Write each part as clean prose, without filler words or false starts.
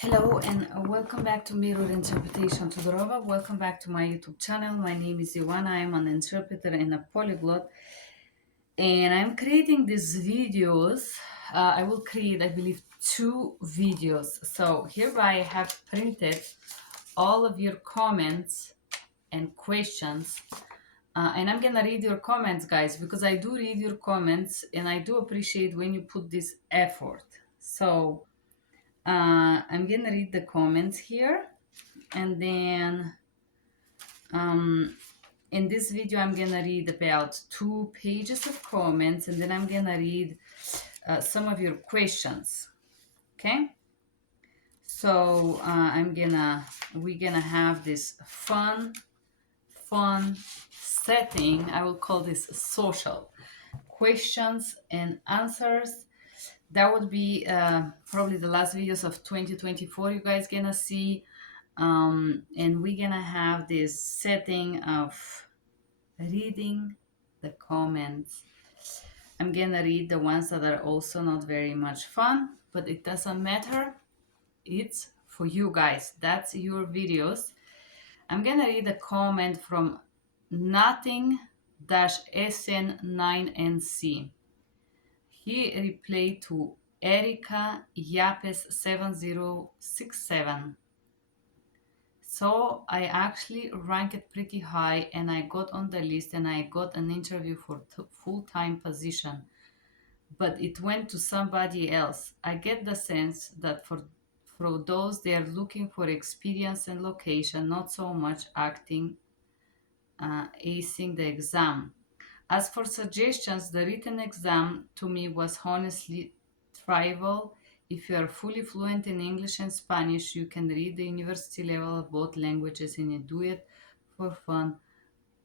Hello and welcome back to Mirror Interpretation Todorova. Welcome back to my YouTube channel. My name is Ivana. I'm an interpreter and a polyglot, and I'm creating these videos. I will create, I believe, 2 videos. So hereby I have printed all of your comments and questions. And I'm gonna read your comments, guys, because I do read your comments and I do appreciate when you put this effort. So I'm gonna read the comments here, and then in this video I'm gonna read about 2 pages of comments, and then I'm gonna read some of your questions. Okay, so we're gonna have this fun setting. I will call this social questions and answers. That would be probably the last videos of 2024 you guys gonna see. And we're gonna have this setting of reading the comments. I'm gonna read the ones that are also not very much fun, but it doesn't matter. It's for you guys. That's your videos. I'm gonna read a comment from nothing-sn9nc. He replied to Erika Yapes 7067. So I actually ranked pretty high and I got on the list and I got an interview for full-time position, but it went to somebody else. I get the sense that for those they are looking for experience and location, not so much acting, acing the exam. As for suggestions, the written exam to me was honestly trivial. If you are fully fluent in English and Spanish, you can read the university level of both languages and you do it for fun.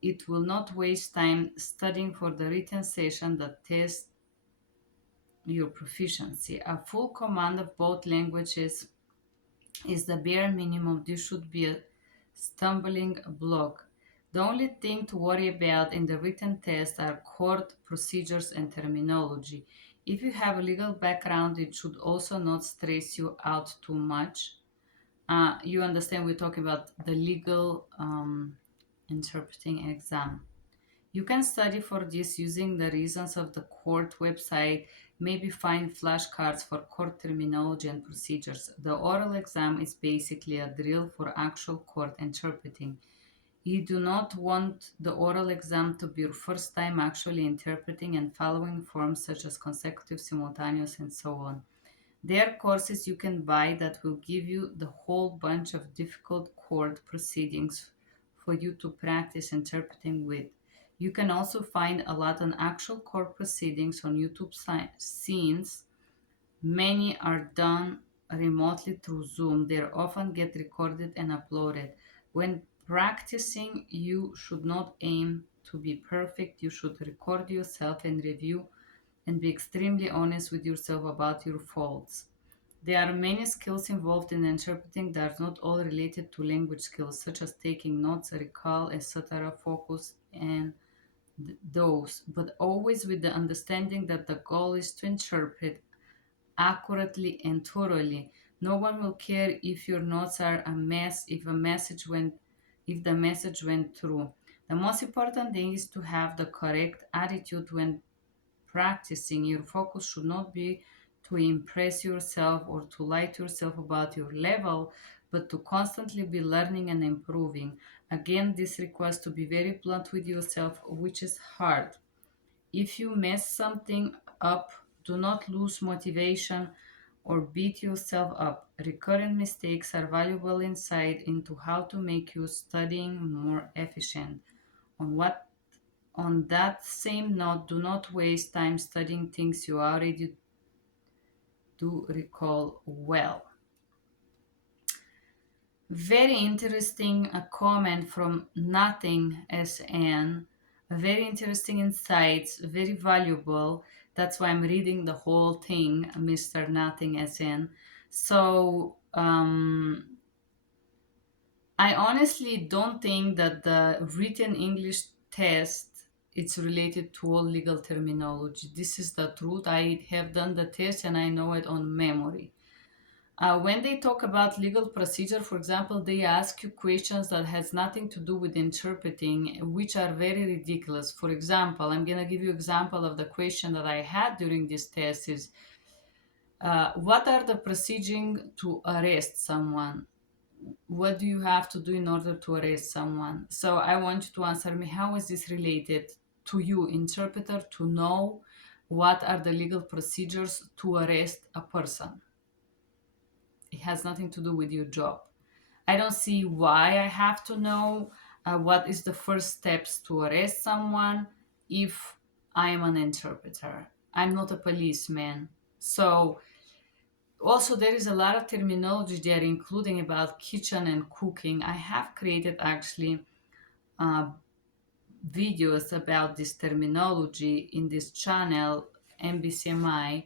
It will not waste time studying for the written session that tests your proficiency. A full command of both languages is the bare minimum. This should be a stumbling block. The only thing to worry about in the written test are court procedures and terminology. If you have a legal background, it should also not stress you out too much. You understand we're talking about the legal interpreting exam. You can study for this using the reasons of the court website, maybe find flashcards for court terminology and procedures. The oral exam is basically a drill for actual court interpreting. You do not want the oral exam to be your first time actually interpreting and following forms such as consecutive, simultaneous, and so on. There are courses you can buy that will give you the whole bunch of difficult court proceedings for you to practice interpreting with. You can also find a lot on actual court proceedings on YouTube scenes. Many are done remotely through Zoom. They often get recorded and uploaded. When practicing, you should not aim to be perfect. You should record yourself and review and be extremely honest with yourself about your faults. There are many skills involved in interpreting that are not all related to language skills, such as taking notes, recall, etc., focus, and those, but always with the understanding that the goal is to interpret accurately and thoroughly. No one will care if your notes are a mess, if the message went through. The most important thing is to have the correct attitude when practicing. Your focus should not be to impress yourself or to lie to yourself about your level, but to constantly be learning and improving. Again, this requires to be very blunt with yourself, which is hard. If you mess something up, do not lose motivation or beat yourself up. Recurrent mistakes are valuable insight into how to make your studying more efficient. On what on that same note, do not waste time studying things you already do recall well. Very interesting comment from Nothing SN. Very interesting insights, very valuable. That's why I'm reading the whole thing, Mr. Nothing SN. So, I honestly don't think that the written English test it's related to all legal terminology. This is the truth. I have done the test and I know it on memory. When they talk about legal procedure, for example, they ask you questions that has nothing to do with interpreting, which are very ridiculous. For example, I'm going to give you example of the question that I had during this test is, what are the procedures to arrest someone? What do you have to do in order to arrest someone? So I want you to answer me, how is this related to you, interpreter, to know what are the legal procedures to arrest a person? It has nothing to do with your job. I don't see why I have to know what is the first steps to arrest someone if I'm an interpreter. I'm not a policeman. So also there is a lot of terminology there, including about kitchen and cooking. I have created actually uh, videos about this terminology in this channel, MBCMI.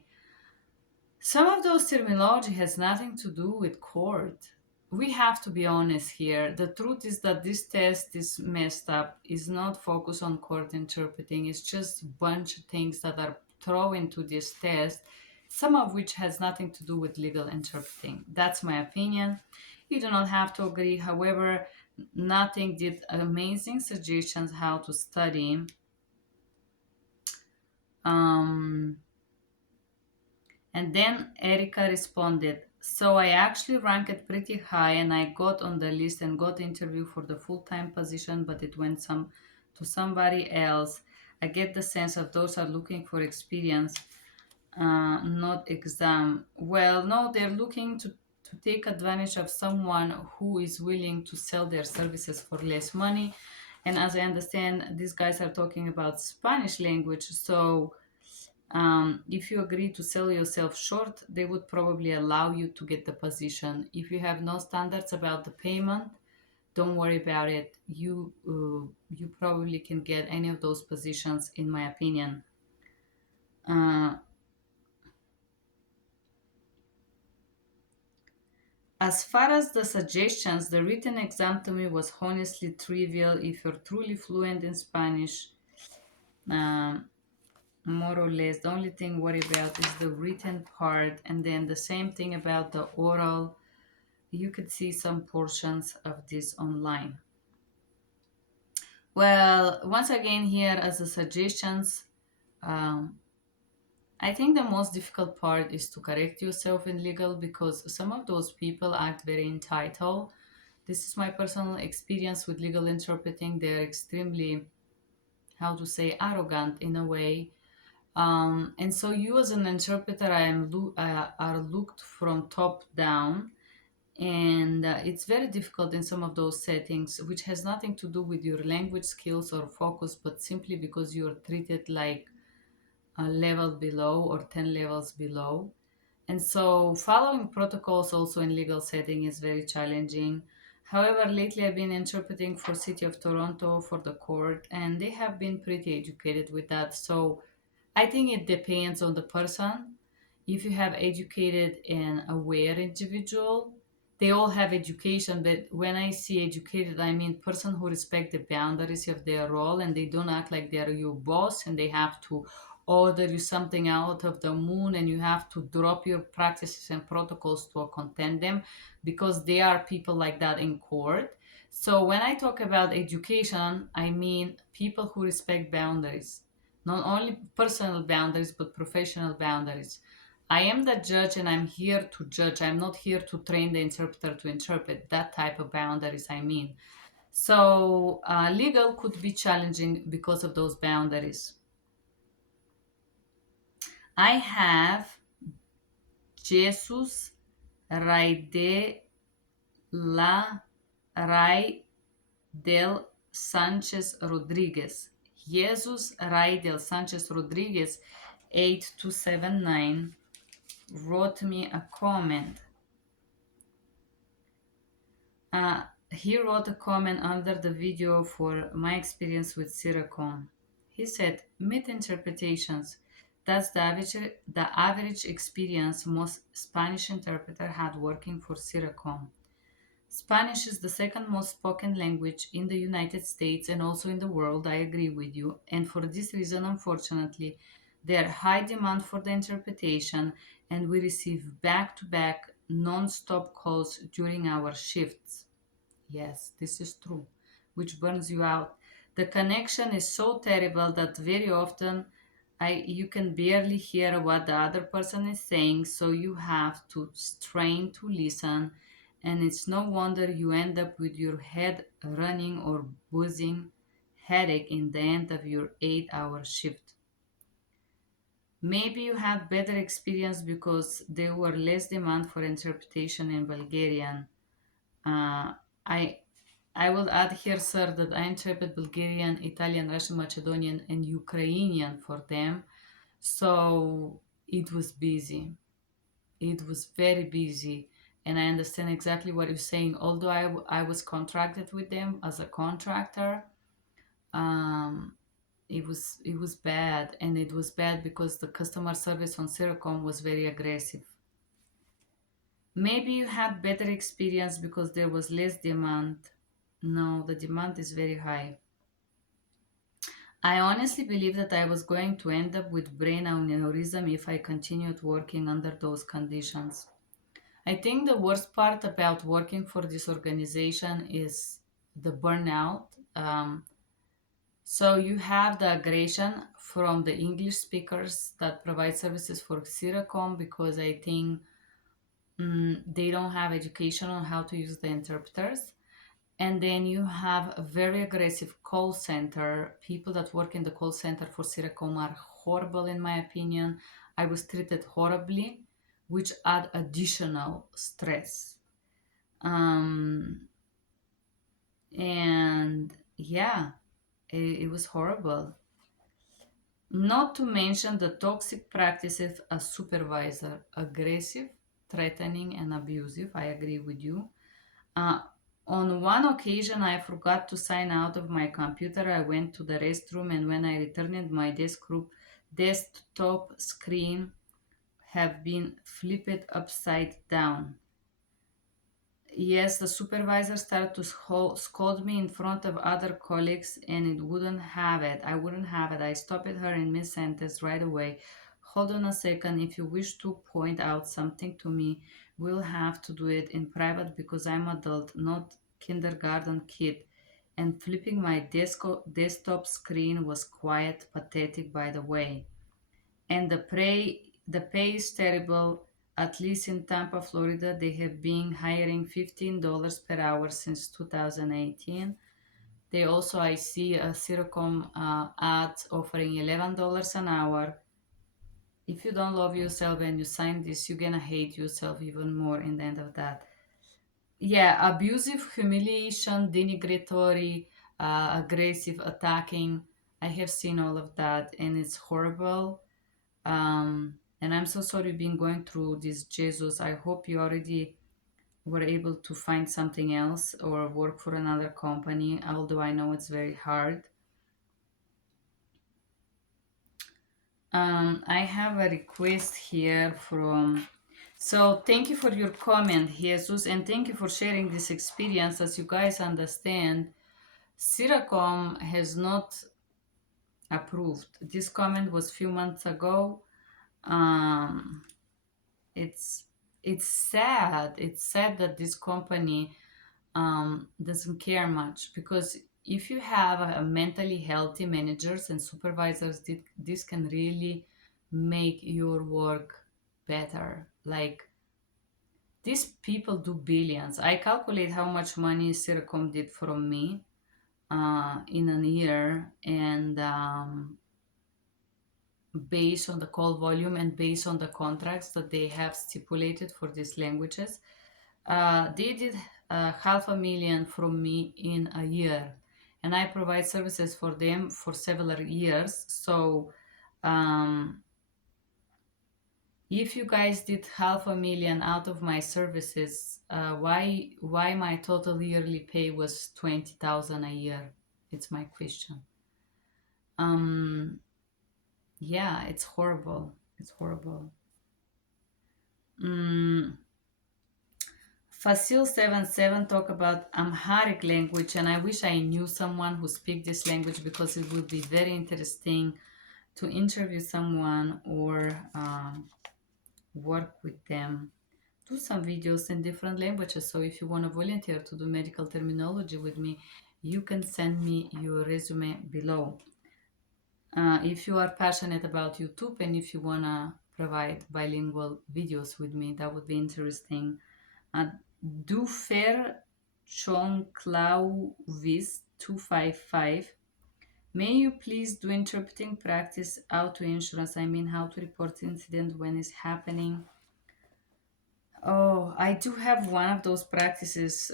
Some of those terminology has nothing to do with court. We have to be honest here. The truth is that this test is messed up, is not focused on court interpreting. It's just a bunch of things that are thrown into this test, some of which has nothing to do with legal interpreting. That's my opinion. You do not have to agree. However, Nothing did amazing suggestions how to study. Um, And then Erica responded, so I actually ranked pretty high and I got on the list and got interview for the full-time position, but it went to somebody else. I get the sense of those are looking for experience, not exam. Well, no, they're looking to take advantage of someone who is willing to sell their services for less money. And as I understand, these guys are talking about Spanish language, so if you agree to sell yourself short, they would probably allow you to get the position. If you have no standards about the payment, don't worry about it. You probably can get any of those positions, in my opinion. Uh, as far as the suggestions, the written exam to me was honestly trivial. If you're truly fluent in Spanish, um, more or less, the only thing worry about is the written part, and then the same thing about the oral. You could see some portions of this online. Well, once again, here as a suggestions, um, I think the most difficult part is to correct yourself in legal because some of those people act very entitled. This is my personal experience with legal interpreting. They're extremely, how to say, arrogant in a way. And so you as an interpreter are looked from top down, and it's very difficult in some of those settings, which has nothing to do with your language skills or focus, but simply because you're treated like a level below or 10 levels below. And so following protocols also in legal setting is very challenging. However, lately I've been interpreting for City of Toronto for the court, and they have been pretty educated with that. So I think it depends on the person. If you have educated and aware individual, they all have education, but when I see educated, I mean person who respect the boundaries of their role and they don't act like they're your boss and they have to order you something out of the moon and you have to drop your practices and protocols to contend them, because there are people like that in court. So when I talk about education, I mean people who respect boundaries, not only personal boundaries but professional boundaries. I am the judge and I'm here to judge. I'm not here to train the interpreter to interpret. That type of boundaries, I mean. So, legal could be challenging because of those boundaries. I have Jesus Raide La Ray del Sanchez Rodriguez. Jesus Ray del Sanchez Rodriguez 8279 wrote me a comment. He wrote a comment under the video for my experience with Siracom. He said, myth interpretations. That's the average experience most Spanish interpreter had working for Siracom. Spanish is the second most spoken language in the United States and also in the world, I agree with you. And for this reason, unfortunately, there are high demand for the interpretation and we receive back to back non-stop calls during our shifts. Yes, this is true, which burns you out. The connection is so terrible that very often you can barely hear what the other person is saying, so you have to strain to listen, and it's no wonder you end up with your head running or buzzing headache in the end of your 8-hour shift. Maybe you had better experience because there were less demand for interpretation in Bulgarian. Uh, I I will add here, sir, that I interpret Bulgarian, Italian, Russian, Macedonian, and Ukrainian for them. So it was busy. It was very busy. And I understand exactly what you're saying. Although I was contracted with them as a contractor, um, it was bad. And it was bad because the customer service on Seracom was very aggressive. Maybe you had better experience because there was less demand. No, the demand is very high. I honestly believe that I was going to end up with brain aneurysm if I continued working under those conditions. I think the worst part about working for this organization is the burnout. So you have the aggression from the English speakers that provide services for Siracom because I think they don't have education on how to use the interpreters. And then you have a very aggressive call center. People that work in the call center for Siracom are horrible, in my opinion. I was treated horribly, which add additional stress. Um, and yeah, it was horrible. Not to mention the toxic practices as supervisor, aggressive, threatening, and abusive. I agree with you. Uh, on one occasion, I forgot to sign out of my computer. I went to the restroom, and when I returned, my desktop screen have been flipped upside down. Yes, the supervisor started to scold me in front of other colleagues, and it wouldn't have it. I wouldn't have it. I stopped her in mid sentence right away. Hold on a second. If you wish to point out something to me, we'll have to do it in private because I'm adult, not kindergarten kid. And flipping my desktop screen was quite pathetic, by the way. And the pay is terrible. At least in Tampa, Florida, they have been hiring $15 per hour since 2018. They also, I see a Sirocom ads offering $11 an hour. If you don't love yourself and you sign this, you're gonna hate yourself even more in the end of that. Yeah, abusive, humiliation, denigratory, aggressive, attacking. I have seen all of that, and it's horrible. And I'm so sorry you've been going through this, Jesus. I hope you already were able to find something else or work for another company, although I know it's very hard. I have a request here from. So thank you for your comment, Jesus, and thank you for sharing this experience. As you guys understand, Siracom has not approved. This comment was a few months ago. Um, it's it's sad. It's sad that this company doesn't care much because if you have a mentally healthy managers and supervisors, this can really make your work better. Like these people do billions. I calculate how much money Siricom did from me in a year, and based on the call volume and based on the contracts that they have stipulated for these languages, they did 500,000 from me in a year, and I provide services for them for several years. So, um, if you guys did 500,000 out of my services, why my total yearly pay was 20,000 a year? It's my question. Um, yeah, it's horrible. It's horrible. Mm, Fasil77 talk about Amharic language, and I wish I knew someone who speak this language because it would be very interesting to interview someone or work with them do some videos in different languages. So if you want to volunteer to do medical terminology with me, you can send me your resume below. If you are passionate about YouTube and if you want to provide bilingual videos with me, that would be interesting. Uh, do fair Chong Clauvis 255. May you please do interpreting practice auto insurance? I mean, how to report incident when it's happening. Oh, I do have one of those practices,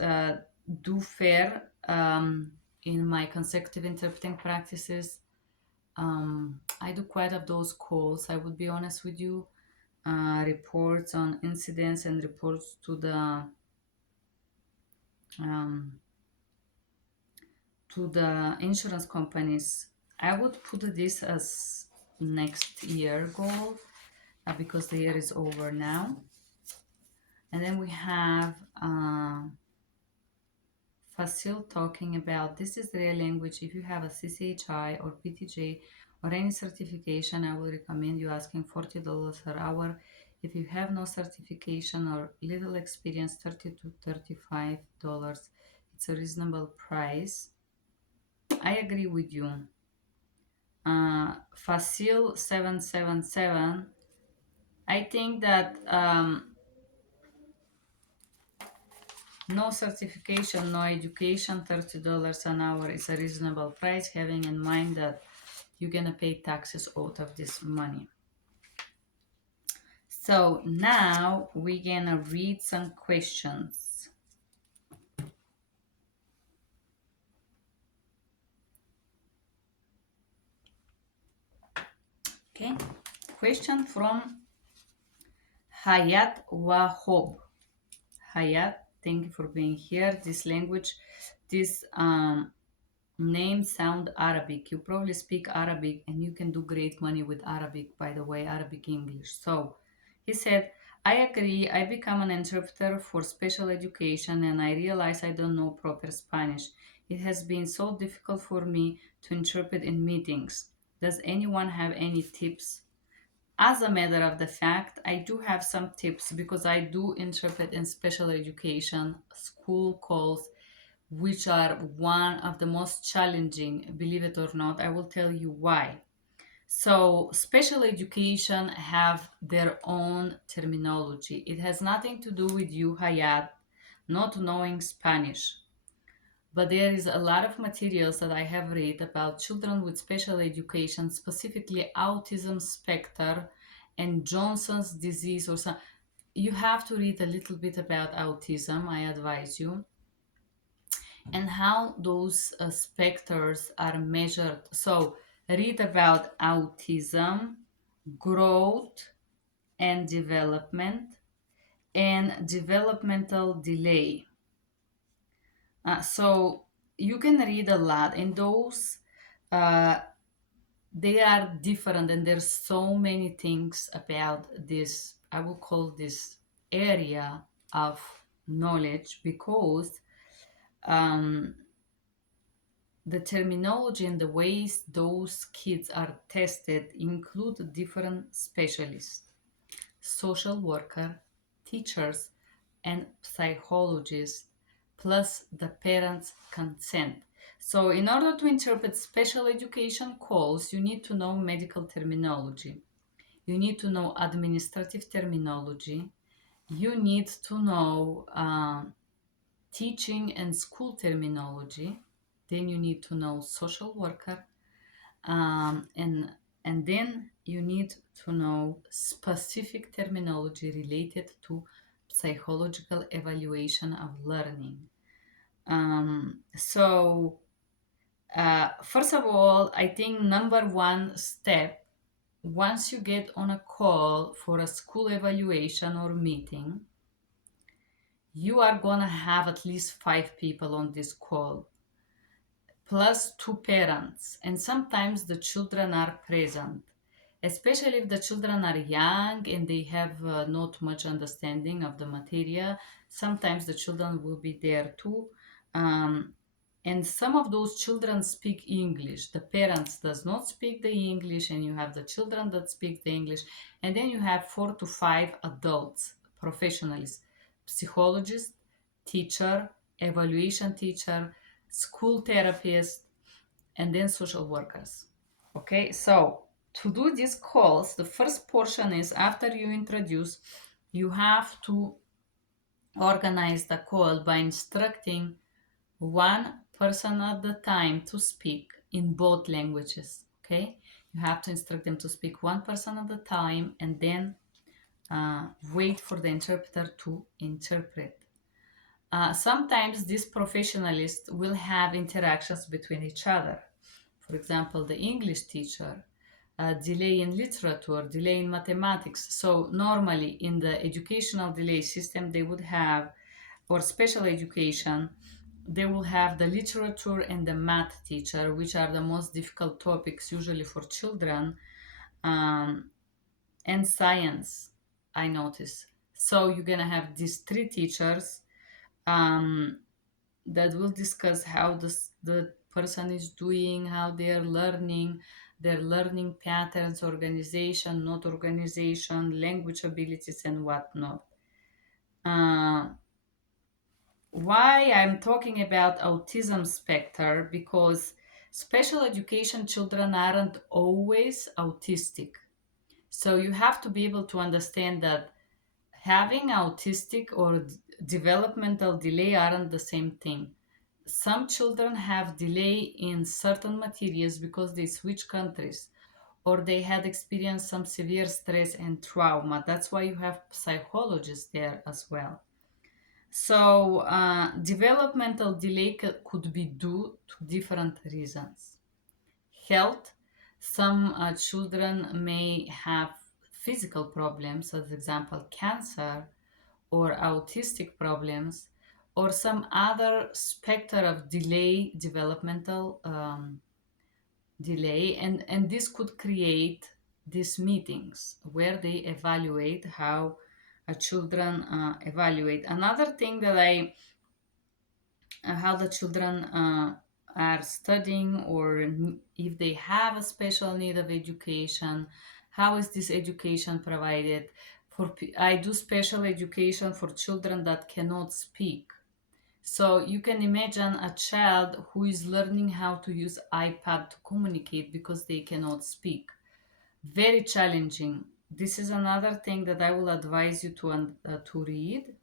do fair, in my consecutive interpreting practices. I do quite of those calls, I would be honest with you. Reports on incidents and reports um, to the insurance companies. I would put this as next year goal, because the year is over now. And then we have Fasil talking about this is the real language. If you have a CCHI or PTJ or any certification, I will recommend you asking $40 per hour. If you have no certification or little experience, $30 to $35. It's a reasonable price. I agree with you. Fasil 777. I think that no certification, no education, $30 an hour is a reasonable price, having in mind that you're gonna pay taxes out of this money. So now we're gonna read some questions. Okay, question from Hayat Wahob. Hayat, thank you for being here. This language, this names sound Arabic. You probably speak Arabic and you can do great money with Arabic, by the way, Arabic English. So he said, I agree. I become an interpreter for special education and I realize I don't know proper Spanish. It has been so difficult for me to interpret in meetings. Does anyone have any tips? As a matter of the fact, I do have some tips because I do interpret in special education, school calls, which are one of the most challenging, believe it or not. I will tell you why. So, special education have their own terminology. It has nothing to do with you, Hayat, not knowing Spanish. But there is a lot of materials that I have read about children with special education, specifically autism spectrum and Johnson's disease or some. You have to read a little bit about autism, I advise you, and how those specters are measured. So, read about autism, growth and development, and developmental delay. So, you can read a lot, and those they are different, and there's so many things about this. I will call this area of knowledge because um, the terminology and the ways those kids are tested include different specialists, social worker, teachers, and psychologists, plus the parents' consent. So, in order to interpret special education calls, you need to know medical terminology, you need to know administrative terminology, you need to know teaching and school terminology, then you need to know social worker, um, and and then you need to know specific terminology related to psychological evaluation of learning. So first of all, I think number one step, once you get on a call for a school evaluation or meeting, you are going to have at least 5 people on this call, plus 2 parents, and sometimes the children are present, especially if the children are young and they have not much understanding of the material. Sometimes the children will be there too. Um, and some of those children speak English, the parents does not speak the English, and you have the children that speak the English, and then you have 4 to 5 adults professionals: psychologist, teacher, evaluation teacher, school therapist, and then social workers. Okay, so to do these calls, the first portion is after you introduce, you have to organize the call by instructing one person at the time to speak in both languages. Okay, you have to instruct them to speak one person at a time and then wait for the interpreter to interpret. Sometimes these professionalists will have interactions between each other. For example, the English teacher, delay in literature, delay in mathematics. So normally in the educational delay system, they would have, for special education, they will have the literature and the math teacher, which are the most difficult topics usually for children, um, and science, I notice. So you're gonna have these three teachers um, that will discuss how the person is doing, how they are learning, their learning patterns, organization, not organization, language abilities, and whatnot. Uh, why I'm talking about autism spectrum? Because special education children aren't always autistic. So you have to be able to understand that having autistic or developmental delay aren't the same thing. Some children have delay in certain materials because they switch countries or they had experienced some severe stress and trauma. That's why you have psychologists there as well. So, developmental delay could be due to different reasons. Health, some children may have physical problems, as example, cancer or autistic problems, or some other specter of delay, developmental delay, and this could create these meetings where they evaluate how children evaluate. Another thing that I how the children are studying, or if they have a special need of education, how is this education provided. I do special education for children that cannot speak. So you can imagine a child who is learning how to use iPad to communicate because they cannot speak. Very challenging. This is another thing that I will advise you to read.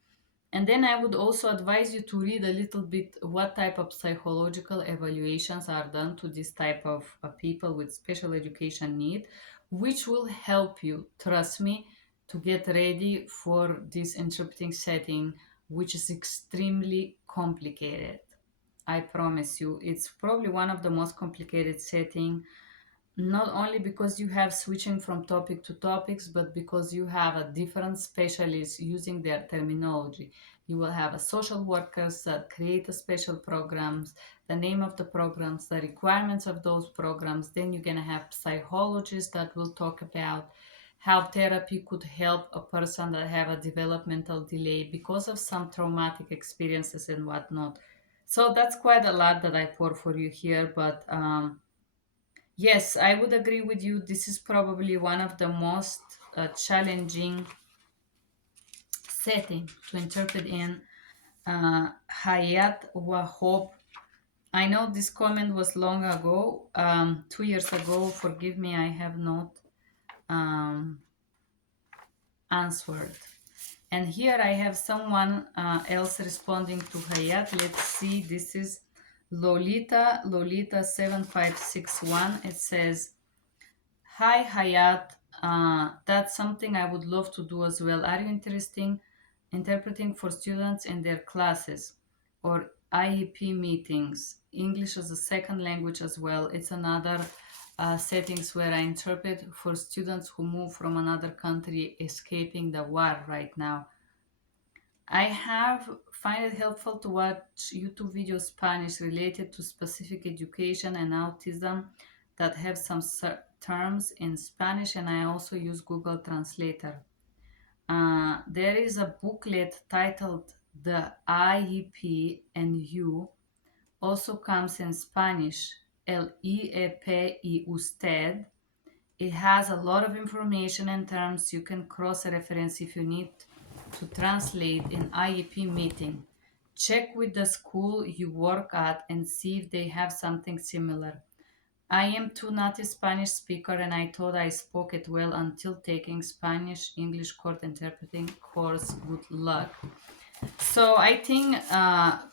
And then I would also advise you to read a little bit what type of psychological evaluations are done to this type of people with special education need, which will help you, trust me, to get ready for this interpreting setting, which is extremely complicated. I promise you, it's probably one of the most complicated setting, not only because you have switching from topic to topics, but because you have a different specialists using their terminology. You will have a social workers that create a special programs, the name of the programs, the requirements of those programs. Then you're going to have psychologists that will talk about how therapy could help a person that have a developmental delay because of some traumatic experiences and whatnot. So that's quite a lot that I pour for you here, but yes, I would agree with you. This is probably one of the most challenging setting to interpret in. Hayat Wahab. I know this comment was long ago, 2 years ago. Forgive me, I have not um, answered. And here I have someone else responding to Hayat. Let's see. This is Lolita 7561. It says, "Hi Hayat, that's something I would love to do as well. Are you interested interpreting for students in their classes or IEP meetings? English as a second language as well. It's another settings where I interpret for students who move from another country escaping the war right now. I have find it helpful to watch YouTube videos Spanish related to specific education and autism that have some terms in Spanish, and I also use Google Translator. There is a booklet titled The IEP and You, also comes in Spanish, El IEP y Usted. It has a lot of information and terms you can cross-reference if you need to translate in IEP meeting. Check with the school you work at and see if they have something similar. I am too native Spanish speaker and I thought I spoke it well until taking Spanish English court interpreting course. Good luck. So I think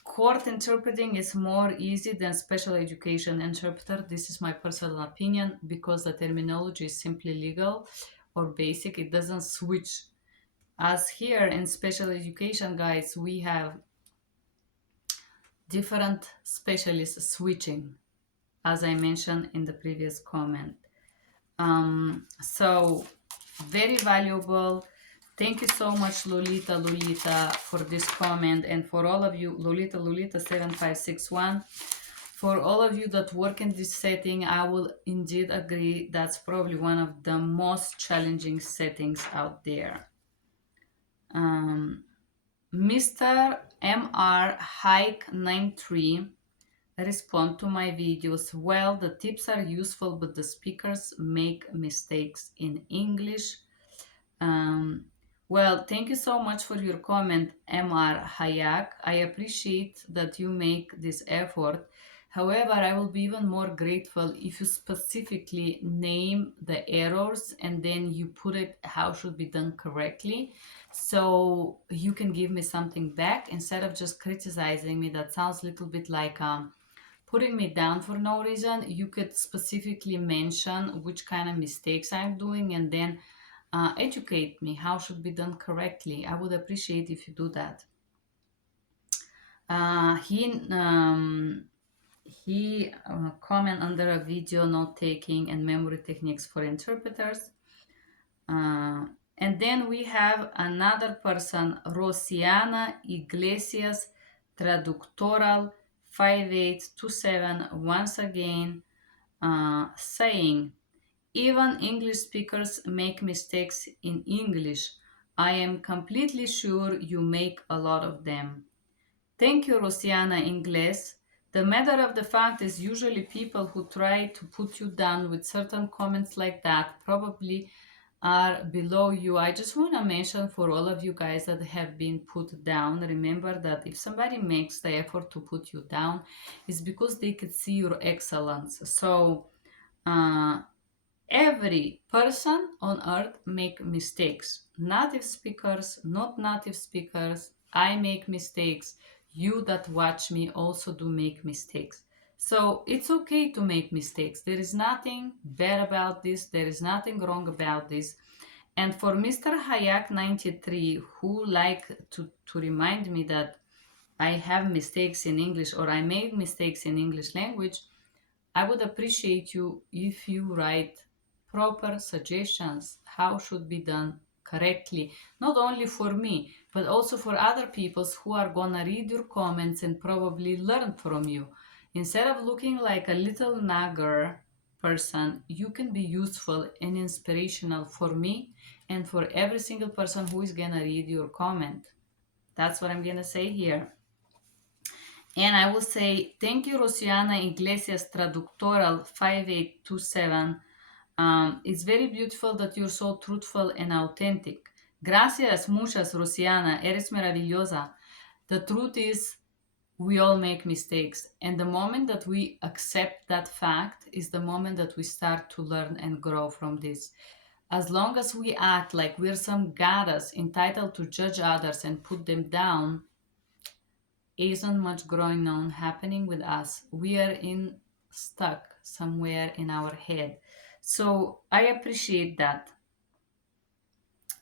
court interpreting is more easy than special education interpreter. This is my personal opinion because the terminology is simply legal or basic. It doesn't switch. As here in special education, guys, we have different specialists switching, as I mentioned in the previous comment. So very valuable. Thank you so much, Lolita, for this comment, and for all of you, Lolita 7561. For all of you that work in this setting, I will indeed agree that's probably one of the most challenging settings out there. Mr. MR Hike 93 respond to my videos. Well, the tips are useful, but the speakers make mistakes in English. Well, thank you so much for your comment, MR Hayak. I appreciate that you make this effort. However, I will be even more grateful if you specifically name the errors and then you put it how should be done correctly, so you can give me something back instead of just criticizing me. That sounds a little bit like putting me down for no reason. You could specifically mention which kind of mistakes I'm doing and then educate me how should be done correctly. I would appreciate if you do that. He comment under a video, note taking and memory techniques for interpreters. And then we have another person, Rosiana Iglesias Traductoral 5827, once again saying, even English speakers make mistakes in English. I am completely sure you make a lot of them. Thank you, Rosiana Ingles. The matter of the fact is usually people who try to put you down with certain comments like that probably are below you. I just want to mention for all of you guys that have been put down, remember that if somebody makes the effort to put you down, it's because they could see your excellence. So every person on earth make mistakes. Native speakers, not native speakers, I make mistakes. You that watch me also do make mistakes. So it's okay to make mistakes. There is nothing bad about this. There is nothing wrong about this. And for Mr. Hayak 93, who like to remind me that I have mistakes in English or I make mistakes in English language, I would appreciate you if you write proper suggestions how should be done correctly, not only for me but also for other people who are gonna read your comments and probably learn from you. Instead of looking like a little nagger person, you can be useful and inspirational for me and for every single person who is gonna read your comment. That's what I'm gonna say here. And I will say, thank you, Rosiana Iglesias Traductoral 5827. It's very beautiful that you're so truthful and authentic. Gracias, muchas, Rosiana. Eres maravillosa. The truth is, we all make mistakes. And the moment that we accept that fact is the moment that we start to learn and grow from this. As long as we act like we're some goddess entitled to judge others and put them down, isn't much growing on happening with us. We are stuck somewhere in our head. So I appreciate that.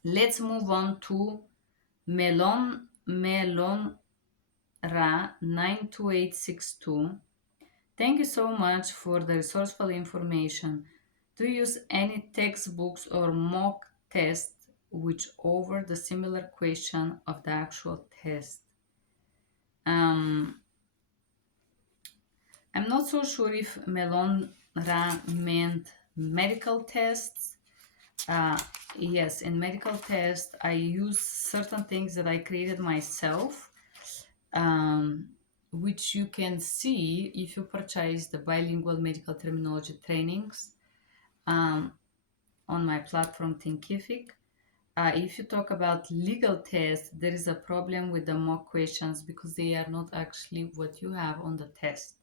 Let's move on to Melonra 92862. Thank you so much for the resourceful information. Do you use any textbooks or mock tests which over the similar question of the actual test? I'm not so sure if Melonra meant medical tests. Yes, in medical tests, I use certain things that I created myself, which you can see if you purchase the bilingual medical terminology trainings on my platform Thinkific. if you talk about legal tests, there is a problem with the mock questions because they are not actually what you have on the test.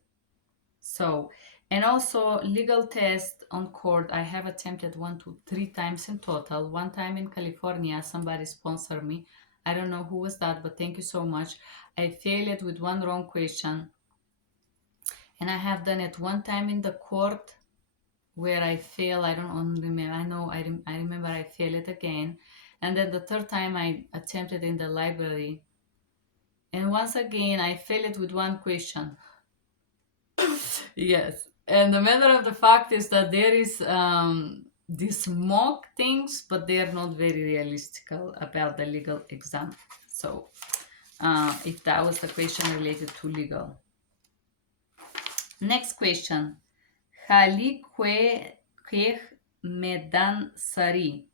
So, and also legal test on court, I have attempted 1 to 3 times in total. One time in California, somebody sponsored me. I don't know who was that, but thank you so much. I failed it with one wrong question. And I have done it one time in the court where I fail. I don't remember. I know I remember I failed it again. And then the third time I attempted in the library. And once again, I failed it with one question. Yes. And the matter of the fact is that there is these mock things, but they are not very realistic about the legal exam. So if that was the question related to legal. Next question. Hali kweh medan sari.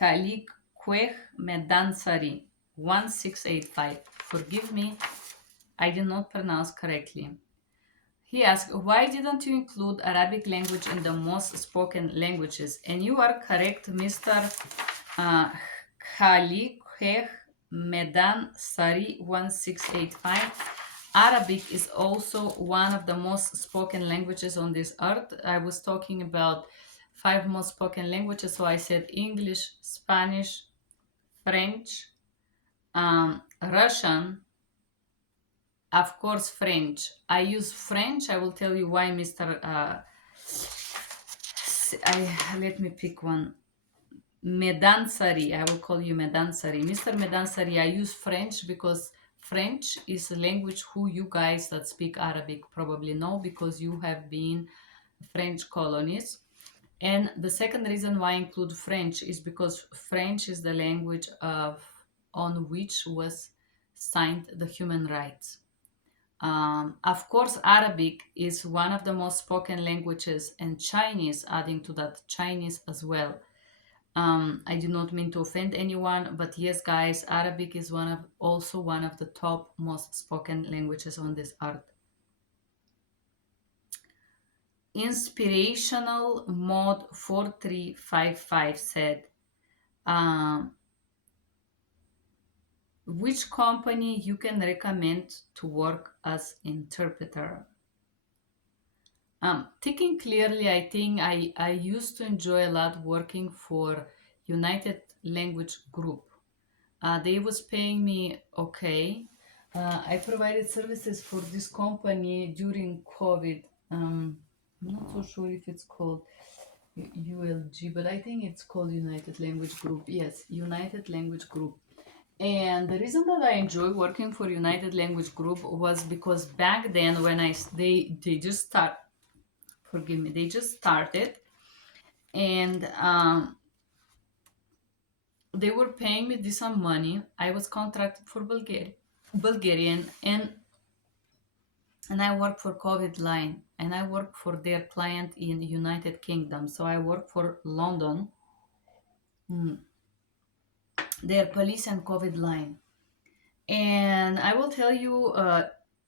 Hali kweh medan sari. 1685. Forgive me, I did not pronounce correctly. He asked, why didn't you include Arabic language in the most spoken languages? And you are correct, Mr. Khali Medan Sari 1685. Arabic is also one of the most spoken languages on this earth. I was talking about 5 most spoken languages, so I said English, Spanish, French, Russian, of course, French. I use French. I will tell you why, Mr. Let me pick one. Medansari. I will call you Medansari. Mr. Medansari, I use French because French is a language who you guys that speak Arabic probably know because you have been French colonies. And the second reason why I include French is because French is the language on which was signed the human rights. Of course, Arabic is one of the most spoken languages, and Chinese, adding to that, Chinese as well. I do not mean to offend anyone, but yes, guys, Arabic is also one of the top most spoken languages on this earth. Inspirational Mod 4355 said, which company you can recommend to work as interpreter? Thinking clearly, I think I used to enjoy a lot working for United Language Group. They was paying me okay. I provided services for this company during COVID. I'm not so sure if it's called ULG, but I think it's called United Language Group. Yes, United Language Group. And the reason that I enjoy working for United Language Group was because back then when they just they just started, and they were paying me decent money. I was contracted for Bulgarian, and I worked for COVID line, and I worked for their client in United Kingdom. So I worked for London, their police and COVID line. And I will tell you,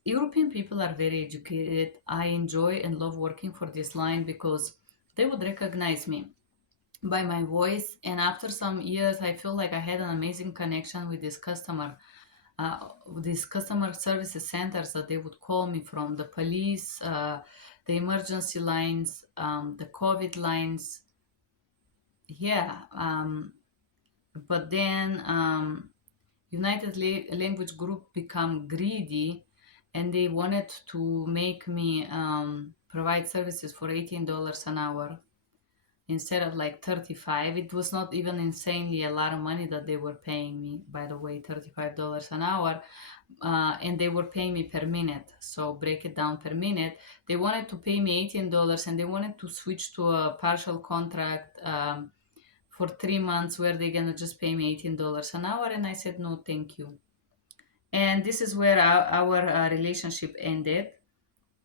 European people are very educated. I enjoy and love working for this line because they would recognize me by my voice. And after some years, I feel like I had an amazing connection with this customer. These customer services centers that they would call me from, the police, the emergency lines, the COVID lines. Yeah. But then United Language Group become greedy, and they wanted to make me provide services for $18 an hour instead of like 35. It was not even insanely a lot of money that they were paying me, by the way, $35 an hour. And they were paying me per minute. So break it down per minute. They wanted to pay me $18, and they wanted to switch to a partial contract for 3 months where they're gonna just pay me $18 an hour. And I said, no, thank you. And this is where our relationship ended.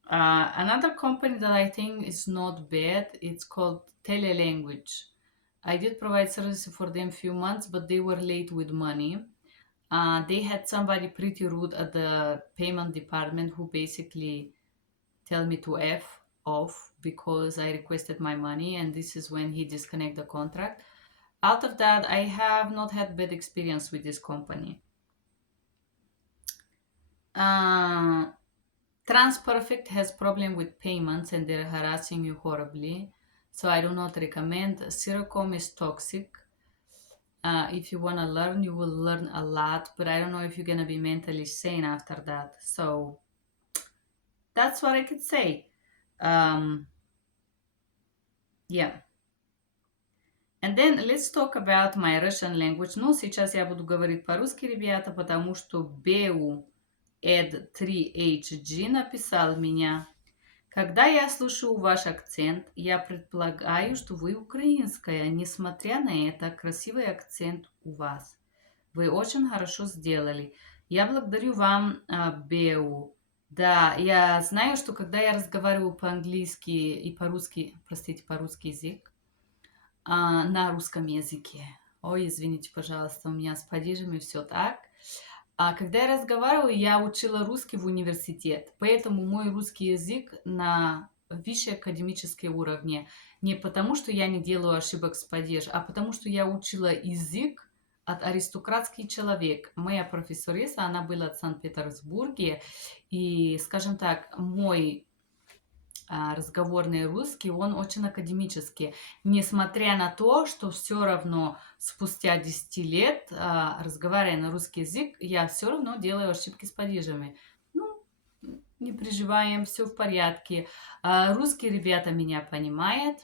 Another company that I think is not bad, it's called Telelanguage. I did provide services for them few months, but they were late with money. They had somebody pretty rude at the payment department who basically tell me to F off because I requested my money, and this is when he disconnect the contract. Out of that, I have not had bad experience with this company. Uh, Transperfect has problem with payments and they're harassing you horribly. So I do not recommend. Sirocom is toxic. If you want to learn, you will learn a lot, but I don't know if you're going to be mentally sane after that. So that's what I could say. Um, yeah. And then let's talk about my Russian language. Ну, сейчас я буду говорить по-русски, ребята, потому что Беу Ed 3HG написал меня. Когда я слышу ваш акцент, я предполагаю, что вы украинская. Несмотря на это, красивый акцент у вас. Вы очень хорошо сделали. Я благодарю вам, Беу. Да, я знаю, что когда я разговариваю по-английски и по-русски, простите, по-русски язык, на русском языке. Ой, извините, пожалуйста, у меня с падежами все так. А когда я разговариваю, я учила русский в университет, поэтому мой русский язык на высшей академической уровне. Не потому, что я не делаю ошибок с падеж, а потому, что я учила язык от аристократский человек. Моя профессорица, она была в Санкт-Петербурге, и, скажем так, мой разговорный русский, он очень академический. Несмотря на то, что все равно спустя 10 лет, разговаривая на русский язык, я все равно делаю ошибки с падежами. Ну, не переживаем, все в порядке. Русские ребята меня понимают,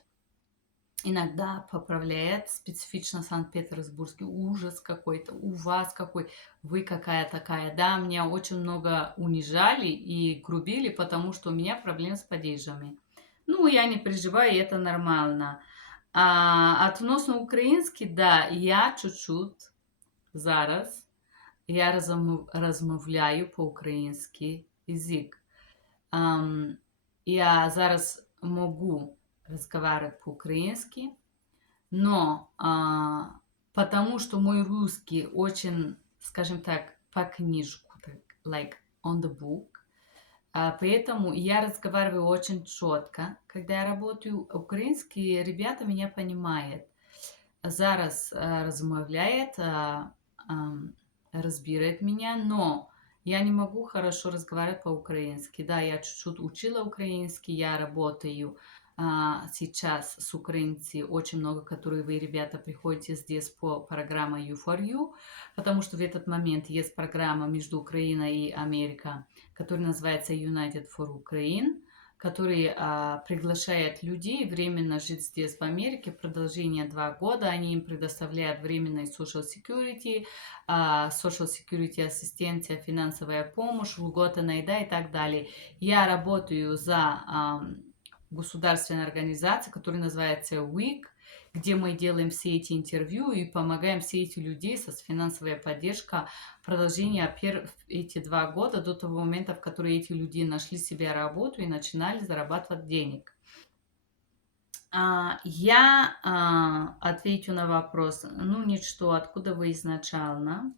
иногда поправляет, специфично Санкт-Петербургский, ужас какой-то, у вас какой, вы какая такая. Да, меня очень много унижали и грубили, потому что у меня проблемы с падежами. Ну, я не переживаю, это нормально. Относно український, да, я чуть-чуть зараз, я розмовляю по-українськи язик. Я зараз могу разговаривать по-украински, но потому что мой русский очень, скажем так, по книжку, like on the book, поэтому я разговариваю очень четко. Когда я работаю украинский, ребята меня понимают. Зараз размовляет, разбирает меня, но я не могу хорошо разговаривать по-украински. Да, я чуть-чуть учила украинский, я работаю сейчас с украинцами очень много, которые вы, ребята, приходите здесь по программе U4U, потому что в этот момент есть программа между Украиной и Америкой, которая называется United for Ukraine, который приглашает людей временно жить здесь в Америке в продолжение 2 года. Они им предоставляют временный social security ассистенция, финансовая помощь, льготы на еда и так далее. Я работаю за государственной организацией, которая называется WIC, где мы делаем все эти интервью и помогаем все эти людей со финансовой поддержкой в продолжение эти 2 года до того момента, в который эти люди нашли себе работу и начинали зарабатывать денег. Я отвечу на вопрос. Ну, ничто, откуда вы изначально?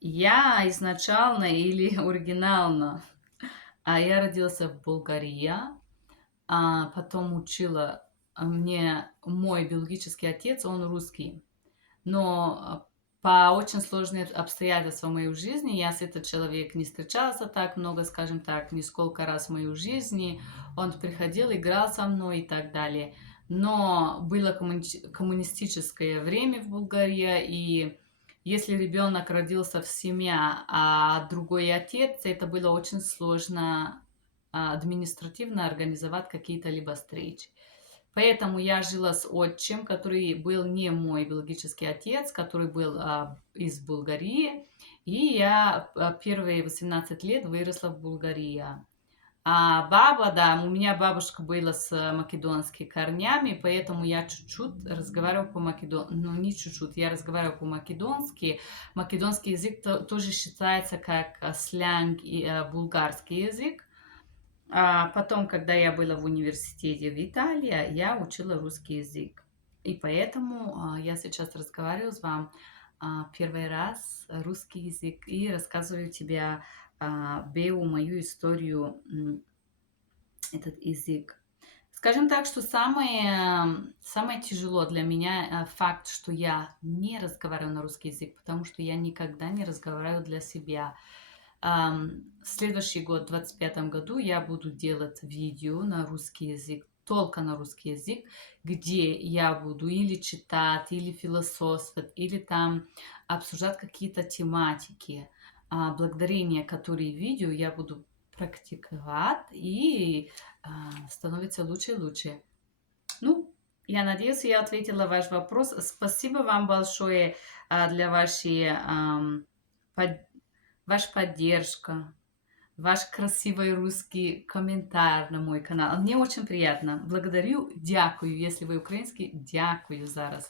Я изначально или оригинально? Я родился в Болгарии, потом учила. Мне мой биологический отец, он русский. Но по очень сложным обстоятельствам в моей жизни я с этим человеком не встречался так много, скажем так, несколько раз в мою жизни. Он приходил, играл со мной и так далее. Но было коммунистическое время в Болгарии, и если ребенок родился в семье, а другой отец, это было очень сложно административно организовать какие-то либо встречи. Поэтому я жила с отчим, который был не мой биологический отец, который был из Болгарии. И я первые 18 лет выросла в Болгарии. А баба, да, у меня бабушка была с македонскими корнями, поэтому я чуть-чуть разговариваю по-македонски. Ну, не чуть-чуть, я разговариваю по-македонски. Македонский язык тоже считается как сленг и булгарский язык. Потом, когда я была в университете в Италии, я учила русский язык. И поэтому я сейчас разговариваю с вами первый раз русский язык и рассказываю тебе, Беу, мою историю, этот язык. Скажем так, что самое тяжело для меня факт, что я не разговариваю на русский язык, потому что я никогда не разговариваю для себя. Следующий год, в 2025 году, я буду делать видео на русский язык, только на русский язык, где я буду или читать, или философствовать, или там обсуждать какие-то тематики, благодарение которой видео я буду практиковать и становится лучше и лучше. Ну, я надеюсь, я ответила ваш вопрос. Спасибо вам большое для вашей поддержка, ваш красивый русский комментарий на мой канал. Мне очень приятно. Благодарю, дякую. Если вы украинский, дякую зараз.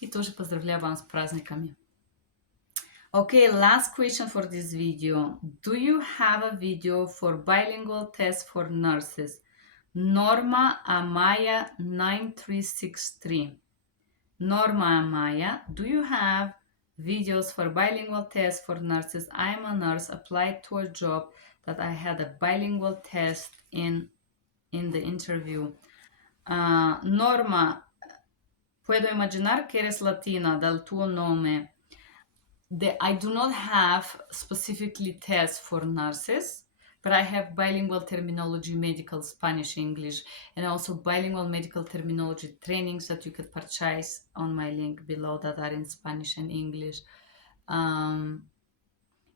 И тоже поздравляю вас с праздниками. Okay, last question for this video. Do you have a video for bilingual test for nurses? Norma Amaya 9363. Norma Amaya, do you have videos for bilingual test for nurses? I am a nurse, applied to a job that I had a bilingual test in the interview. Norma, puedo imaginar que eres latina dal tuo nome. I do not have specifically tests for nurses, but I have bilingual terminology, medical Spanish, English, and also bilingual medical terminology trainings that you could purchase on my link below that are in Spanish and English.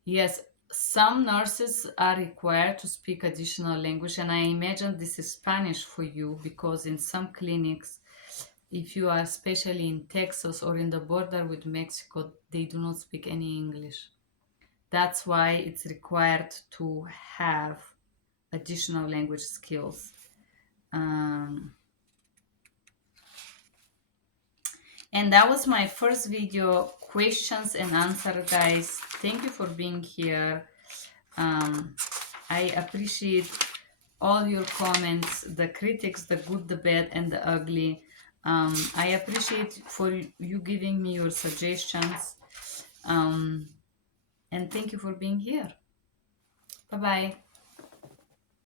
Yes, some nurses are required to speak additional language, and I imagine this is Spanish for you because in some clinics, if you are especially in Texas or in the border with Mexico, they do not speak any English. That's why it's required to have additional language skills. And that was my first video, questions and answer, guys. Thank you for being here. I appreciate all your comments, the critics, the good, the bad, and the ugly. I appreciate for you giving me your suggestions. And thank you for being here. Bye-bye.